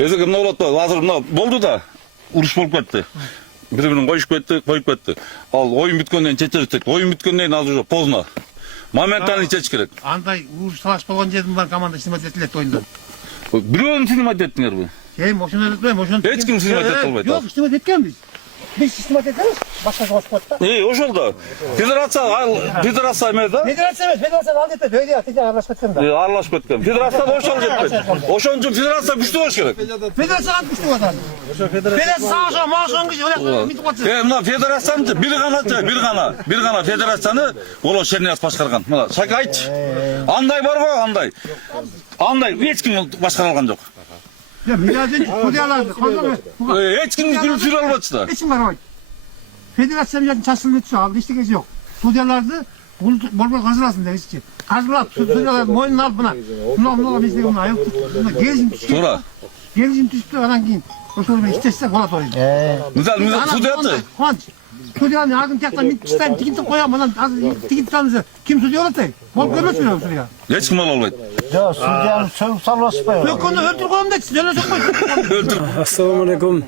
Эзеге эмне болот да, азыр мына болду да, уруш болуп кетти. Бири-бирин коюп кетти. Ал оюн бүткөндөн чече берсек, оюн бүткөндөн кийин азыр уже поздно. Моментально чечиш керек. Андай уруш талаш болгон жердин бар команда снимать этилет оюндан. Бирөөнү снимать еттиңерби? Ошону этпейм, ошону. Эч ким снимать ете албайт. Жок, снимать эткенбиз. Биз снимать этебиз, башка жок коет да. Ошол да. Федерация эме да? Федерация эмес, федерация ал жетет, өйдө тиже аралашып кеткен да. Аралашып кеткен. Федерацияда ошол жетпейт. Ошон үчүн федерация күчтүү болуш керек. Федерация кантип күчтүү болот азыр? Федерация сага машон киши мынтип атат. Мына федерациянын бир гана федерацияны Оло Шернияз башкарган. Мына Шака айтчы. Андай барбы, андай. Андай эч ким башкара алган жок. Ya mülazin kudiyalardı. Eç kim gülüp almadı da. Eçim var o. Federasyon mülazin çasılını ütüsü aldı. İşte gezi yok. Kudiyalardı. Bol hazırlasın demiş ki. Hazırlat. Kudiyalar moyunun al buna. Buna biz de bunu ayılttık. Buna gerizim tüskü. Sonra. Gerizim tüskü anan giyin. O sonra ben istesek kola toruyum. Güzel kudiyatı. Kuanç. Kudiyanın yardım tekten bir tikinti koyalım. Bana tikinti tanısı. Kim sudiyor olursa. Bol görmez mi sudiyor? Hiç kim olmaydı. Ya sudiyanı sövüp salvası koyuyor. Yok onu öldür koyalım da. Öldür. Assalamu alaikum.